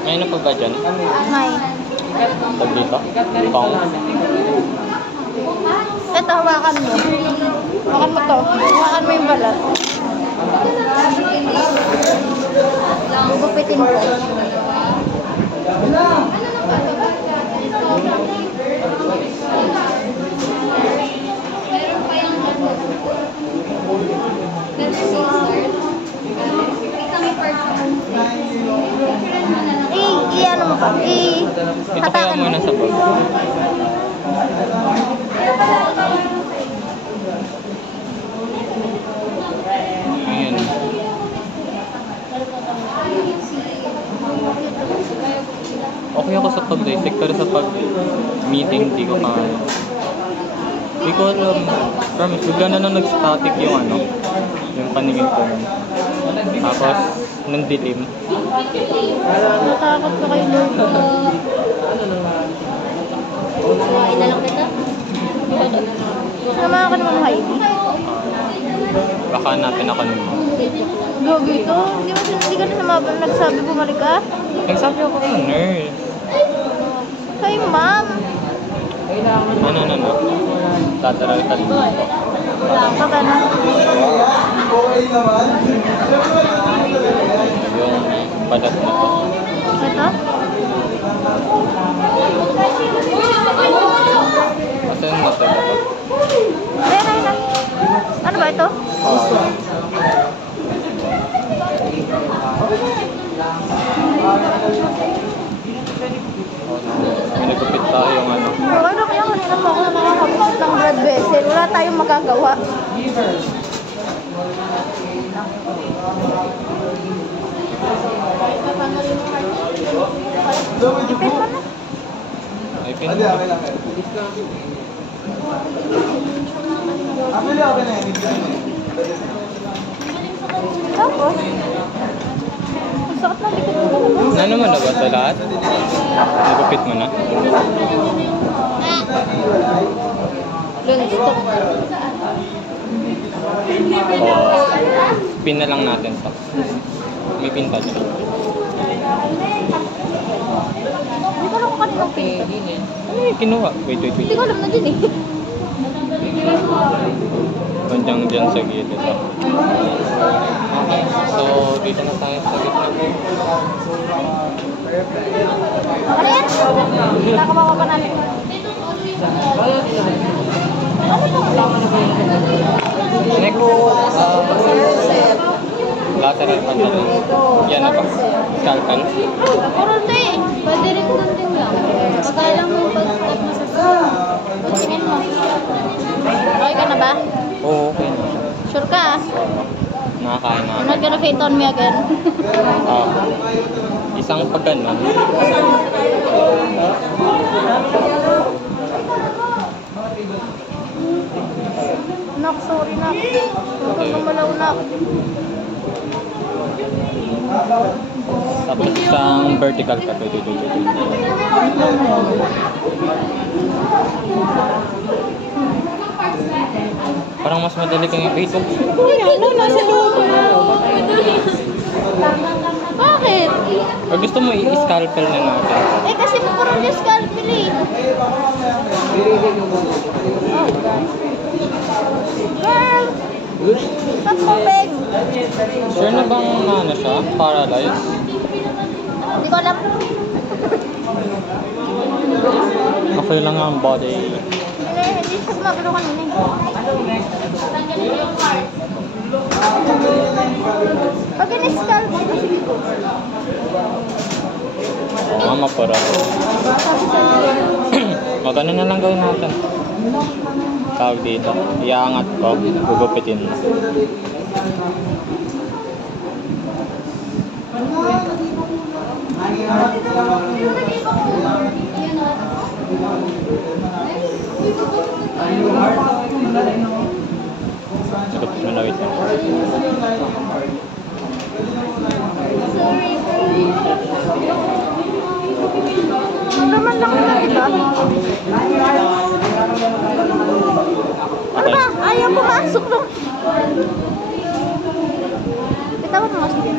May ano pa ba dyan? May. Tag dito? Pong. Ito, hawakan mo. Hawakan mo to. Hawakan mo yung balat. Gugupitin ko. I-ano mo pa? Ito kaya muna sa bag. Ayan. Okay ako sa pag-dissect, pero sa pag-meeting, di ko pa. Di ko alam. Promise, bigla na nung nag-static yung ano, yung paningin ko nun. Tapos, nang dilim. Natakot ka kay Lord. Kumain na lang kita. Samahan ka naman ng Heidi. Baka natin ako nun. Gogi ito. Hindi ka na nagsabi bumalik ka? Nagsabi ako sa nurse. Kay ma'am. Ano. Tataral-tal dito. Baka na. Yung balat na to. Ito? Kasi yung nato ito. Ayun. Ano ba ito? May nagupit tayo yung ano. Ano kaya kanina mo ako nakakapos ng blood vessel. Wala tayong magagawa. Ipin mo na. Ay, pin. Tapos, ang sakit na likod ko na. Ano mo na ba ito lahat? Nagupit mo na? Lunstop. Pin na lang natin to. May pin pa dyan. Hindi ko alam kung kaninang pin. Ay, kinuha. Wait. Hindi ko alam na din eh. Bandang dyan sa gilid ito. Okay, so dito na tayo sa gitna. Ano yan? Nakakabawa pa natin. Ano ito? Next, lateral pa dyan. Yan na ba? Scalpel? Puro ito eh. Pwede rin doon din lang. Pagkaya lang mo yung pag-step na sa pagtingin mo. Okay ka na ba? Oo, okay na. Sure ka? Nakakain na. I'm not gonna faint on me again. Isang pagganon. Nak, sorry nak. Huwag kang malaw nak. Tapos isang vertical ka. Parang mas madali kang ito. Ano? Nasa loob. Bakit? O gusto mo i-scalpel na natin? Eh kasi puro yung scalpel eh. Girl! Stop moving! Sure na bang ano siya? Paralyzed? Hindi ko alam. Okay lang ang body. Hindi siya gumagano kanina eh. Pag in-scalpel kasi dito. Mama para. Magano na lang gawin natin. Tawag dito. Iangat ko. Gugupitin mo. Gugupitin mo na wait lang. Naman lang na, diba? Ano ba? Ayaw pumasok lang. Tawag mo sige.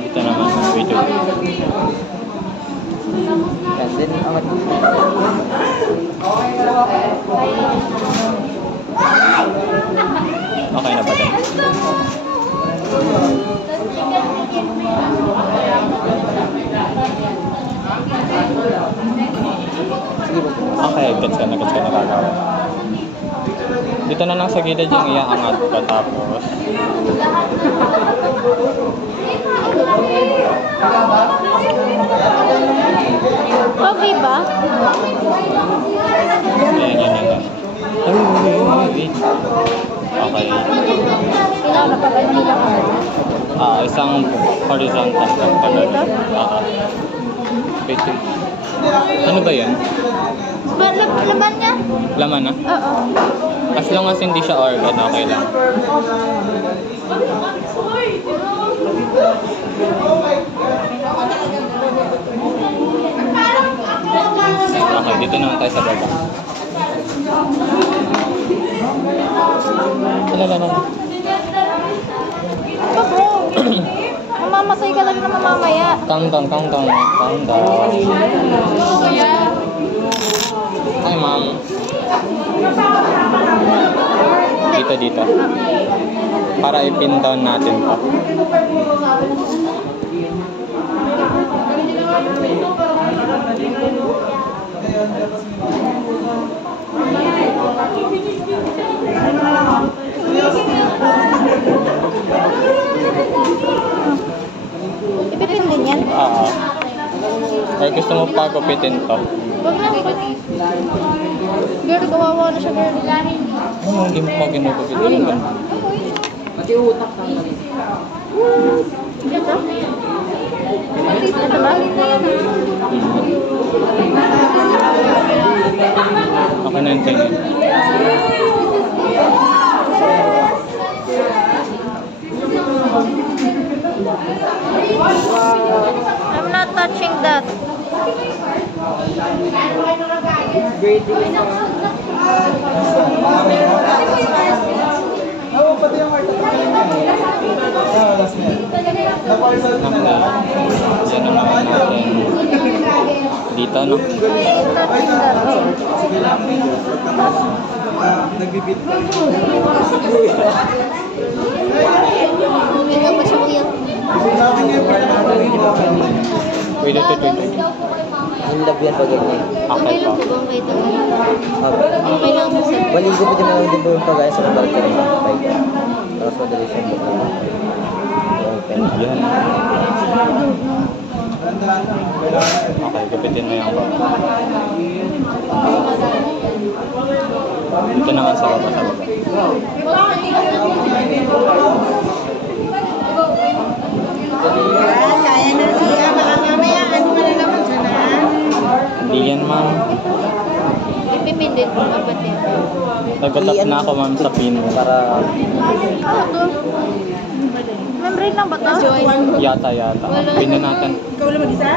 Dito naman ang video. And then, angat. Okay na ba din? Okay, gets ka na kagawin. Dito na lang sa gilid yung iaangat ka tapos Okay ba? yan. Okay. Kailangan na pag ano nila ka. Isang horizontal lang pala. Wait. Ano ba yan? Laman niya? Laman na? Oo. As long as hindi siya organ, okay lang. Okay, dito naman tayo sa baba. Alala. Bro, mamamasay ka lang naman mamaya. Countdown. Hi, ma'am. Dito. Para i-pin down natin pa. Ipipin din yan? Or gusto mo pa gupitin to? Huwag na. Girl, kawawa na siya, girl. Hindi mo pa ginugupitin ka. Pati utak ka na rin. Ito? Ito ba? Okay na yung tingin. I'm not touching that. Yan na naman natin. Dito, no? Touching that. Ikaw pa siya, kuya. Wait. In love yan pag ganyan. Okay Okay pa. lang po ba ang kayo? Okay. Okay lang po sa... Baligo pa din naman din doon pa guys sa balcony. Tapos madali siyang buka. Open. Yan. Okay, gupitin mo yung baba. Dito naman sa baba. Kaya na siya. Baka mamaya, ano ka na naman siya na? Hindi yan, ma'am. Ipipin din po, kapatid. Nagutap na ako, ma'am, sa pin. Para Ano to? Membrane lang ba to? Yata. Pin na natin. Ikaw lang mag-isa?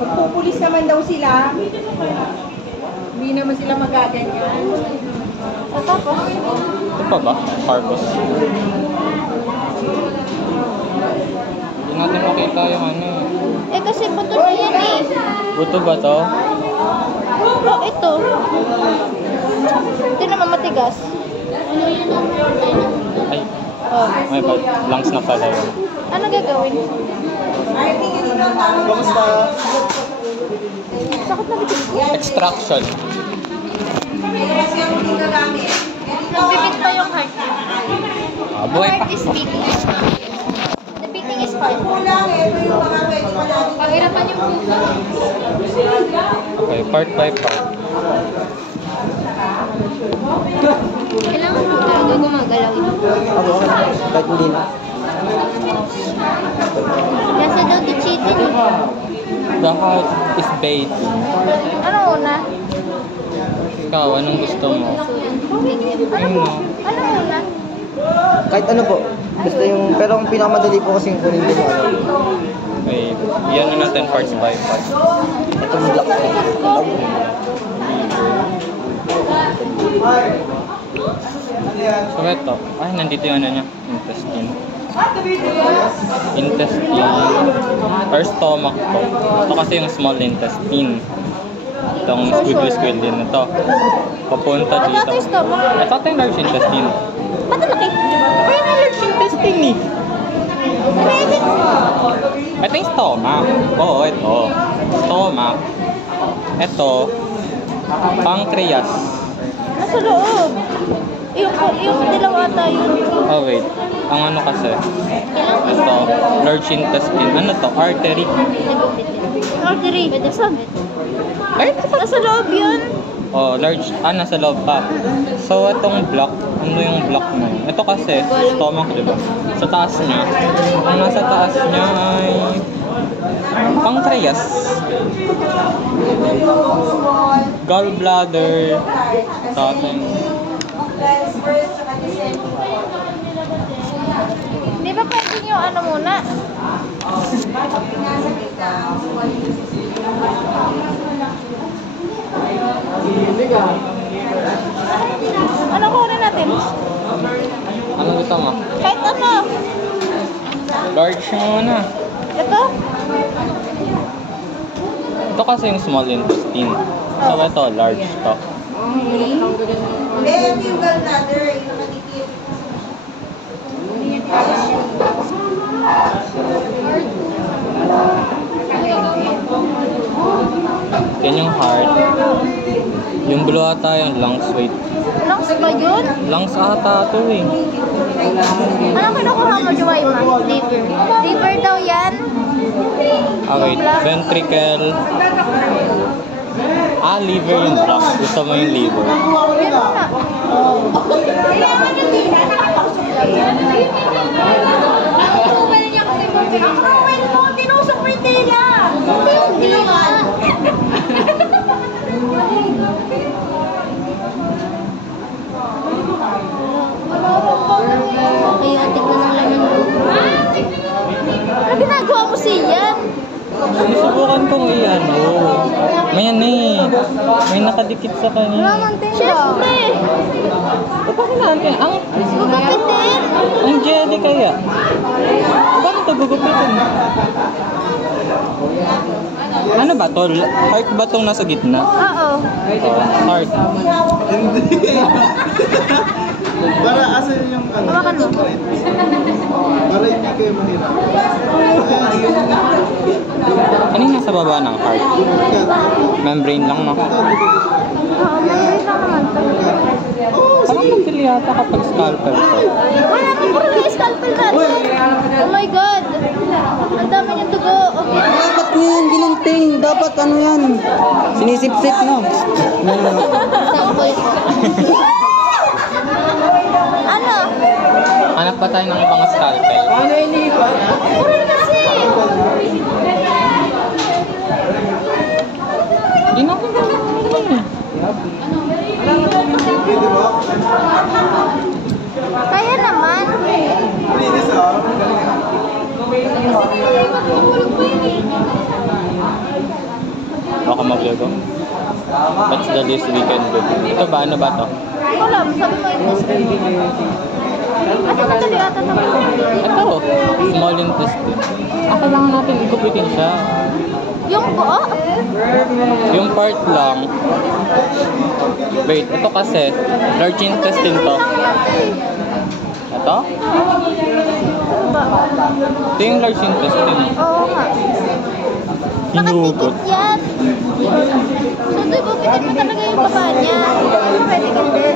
Magpupulis naman daw sila. Hindi naman sila magaganyan. Tapos? Ito pa ba? Carpus. Hindi natin makita yung ano. Eh kasi buto na yan eh. Buto ba to? Oh, ito. Ito naman matigas. Ay, Oh. may bad. Lungs na pala yun. Ano gagawin? Ay, tingin nyo ang tama. Kamusta? Sakit na bitin. Extraction. Kasi ang hindi gagamit. Nagbibit pa yung heart. Buhay pa. Heart is beating. The beating is fine. Kulang eh. Ito yung mga pwede pa natin. Paghirapan yung puso. Okay, part by part. Kailangan mo talaga gumagalaw ito. ako okay. Kahit hindi na. Nasa daw to cheating. The heart is bait. Ano una? Ikaw, anong gusto mo? Ayun na. Ano una? Kahit ano po. Basta yung, pero ang pinakamadali po kasing kunin din yung ano. Wait, yan na natin parts by parts. Itong black. So ito, ay nandito yung ano niya, intestine. Intestine or stomach to. Ito kasi yung small intestine. Itong squiggly din na to. Papunta Ano dito. ito yung stomach? Ito yung large intestine. Ba't laki? Ay, yung large intestine eh. Ito yung stomach. Oo, ito. Stomach. Ito, pancreas. Nasa loob. Yung dilaw ata yun. Oh wait, ang ano kasi, ito, large intestine. Ano to? Artery. Artery. Saan? Ay, Nasa loob yun. oh, large, nasa loob pa. So, itong block, ano yung block na yun? Ito kasi, stomach, diba? Sa taas niya, ang nasa taas niya ay pancreas, gallbladder, sa ating, Di ba pwede nyo ano muna? Ano kunin natin? ano gusto mo? Kahit ano? Large muna. Ito? Ito kasi yung small intestine. So, ito, large to. Hindi, yung gallbladder, yung nakadikit. Yan yung heart. Yung blue ata yung lungs, wait. Lungs ba yun? Lungs ata to eh. Anong kinukuha mo, Juwaima? Liver. Liver daw yan? Wait. Ventricle. Liver yung black. Gusto mo yung liver. Yun muna. Tinusok mo yung tila. Hindi nga. Chaotic na ng laman mo. Ano ginagawa mo siyan? Susubukan kong i-ano. May ano eh. May nakadikit sa kanya. Siyempre! Bakit natin? Gugupitin! Ang jelly kaya. Paano ito gugupitin? Ano ba to? Heart ba itong nasa gitna? Oo. Heart. Para asan yung ano? Hawakan mo. Para hindi kayo mahirap. Ano yung nasa baba ng heart? Membrane lang, no? Oo, mag-breathe lang naman to. Parang nagpili yata kapag scalpel to. Wala naman puro kayo scalpel natin. Oh my God! Ang dami niyang dugo. Okay. Dapat nyo yung ginunting. Dapat ano yan. Sinisip-sip, no? Sample. Ano? Hanap pa tayo ng ibang scalpel. Puro na kasi! Hindi natin gagawin eh. Pwede ba? Kaya naman. Linis ah. Baka mag-logo. That's the least we can do. Ito ba? Ano ba to? Hindi ko alam. Sabi mo intestine. Ito madali ata naman. Ito. Small intestine. Kailangan natin igupitin siya. Yung buo? Yung part lang. Wait, ito kasi. Large intestine to. Ito? Ito yung large intestine. Oo nga. Hinugot. Nakadikit yan. So, gugupitin mo talaga yung baba niya. Hindi naman pwede gandun.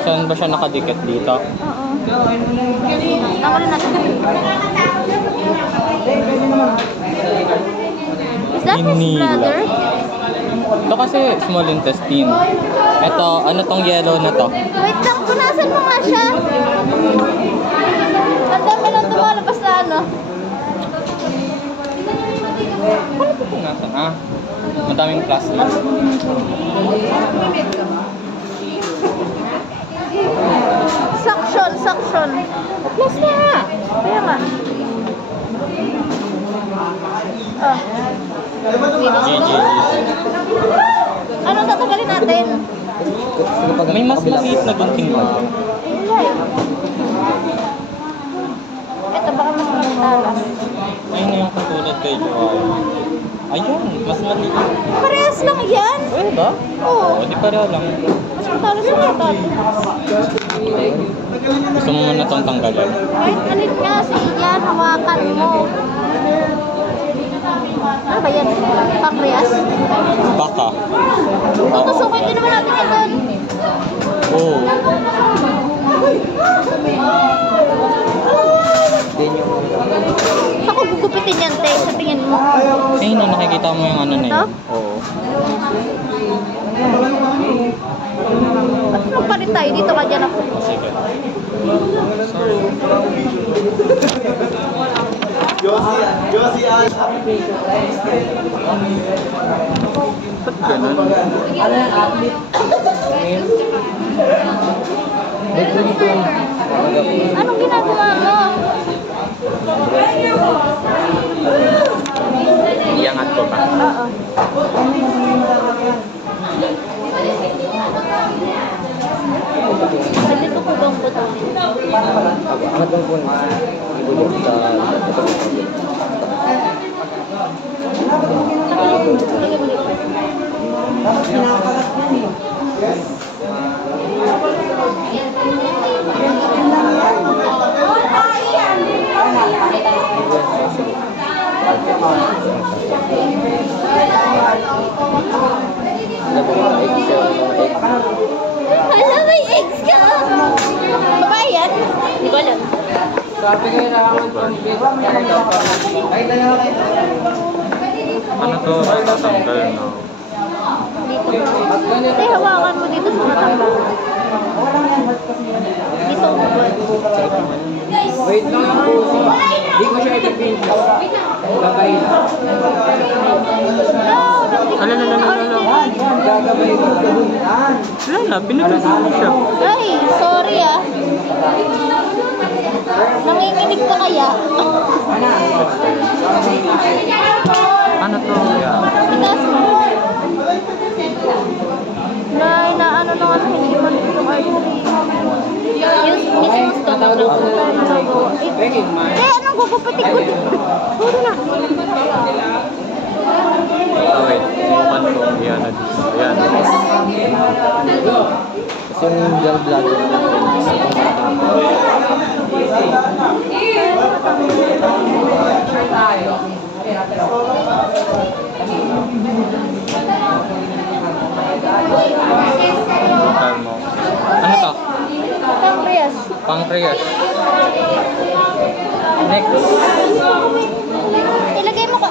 Saan ba siya nakadikit dito? Oo. Tanggalin natin. Is that his Hinila. bladder? Ito kasi small intestine. Ito, ano tong yellow na to? Wait lang, punasan mo nga siya. Ang dami lang tumalabas na ano. Paano ito punasan? Madaming plasma. Suction, suction. Plasma nga! Kaya nga. Ah. GG. Anong tatagalin natin? May mas maliit na gunting ba? Wala eh. Ito, baka mas matalas. Ayun na yung katulad kay Joao. Ayun, mas maliit. Parehas lang yan. Pwede ba? Oo. O, di pareho lang. Mas matalas na matalas. Gusto mo muna itong tanggalin? Kahit alit nga, sige yan, hawakan mo. Ano ba yan? Pancreas? Baka. Tutusukin din naman natin yan doon. Oo. Ako gugupitin yan, te, sa tingin mo. Ayun na, nakikita mo yung ano na Ito? yun. Oo. Ba't magpalit tayo? Dito ka dyan ako. Sige. Sorry. Yossi Al. Ba't ganun? Anong ginagawa mo? Iangat ko ba? Oo. Dito ko bang putulin? Angat lang po ibulong sa Hala, may eggs ka! Babae yan? Hindi ko alam. Ano to? Tatanggal na. Hindi, hawakan mo dito sa matanggal. Dito ko ba? Wait lang ang puso. Hindi ko siya ipipinch. Gabay na. Gagabay ko. Wala na, pinagkasin mo siya. Ay, sorry ah. Nanginginig ka kaya? Ano to? Itaas mo. Na ano na nga hindi man yung artery. Yung stomach na po tayo nagawa. Eh, anong gugupitik ko? Puro na. Oh, wait. Subukan ko. Yan na dito. Yan. Kasi yung gallbladder Subukan mo. Ano to? Pancreas. Pancreas. Next. Ilagay mo ka.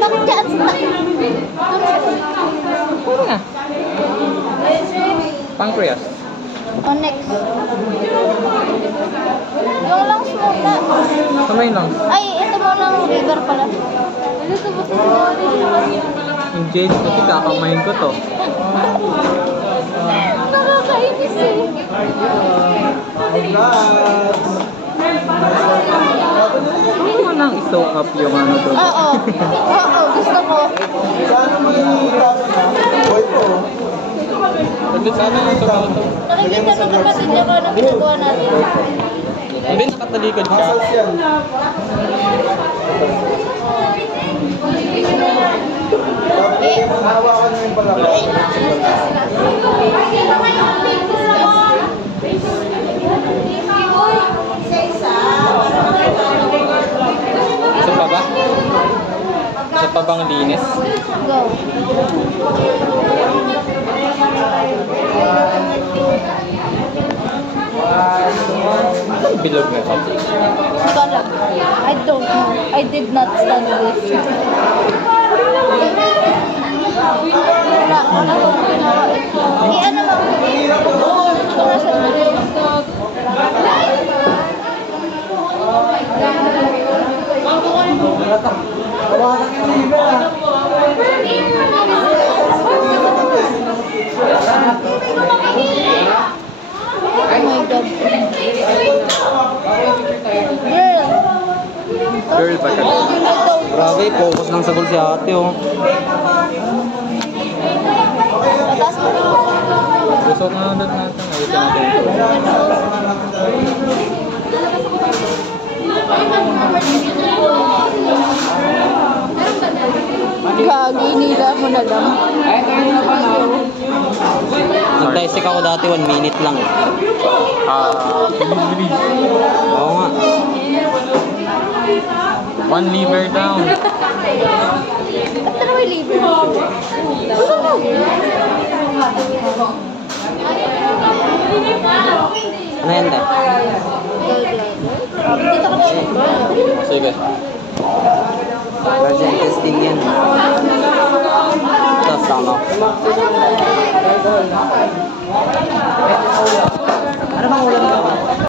Bakit dyan? Puro na. Pancreas. O, next. Yung lungs muna. Kamay lang. Ay, ito muna ang liver pala. Ito ba? Yung Jade kasi kakamayin ko to. Nakakainis eh. Huwag mo nang i-soak up yung ano to. Oo. Oo, gusto ko. Pagkat sana yung soak to. Nakikita ng kapatid niya ko na ginagawa natin. Hindi, nakatalikod siya. Hawakan mo yung pagkakot. Isa pa ba? Isa pa bang linis? Go. Anong bilog na to? Hindi ko alam. I don't know. I did not study this. Wala. Ano ko ginawa ito? Ano mo? Ito na sa oh my God. Girl ba ka? I don't. Grabe, ng sagol si ate, oh. Taas mo rin. Gusto ko nga ulit natin. Ayusin natin ito. Gagi, nila mo na lang. Nag-dissect ako dati 1 minute lang. Bilis. Oo nga. 1 liver down. Ba't na may libre? Gusto mo? Ano yan, te? Dito ka na. Sige. Virgin testing yan. Tapos tama. Ano bang ulam mo?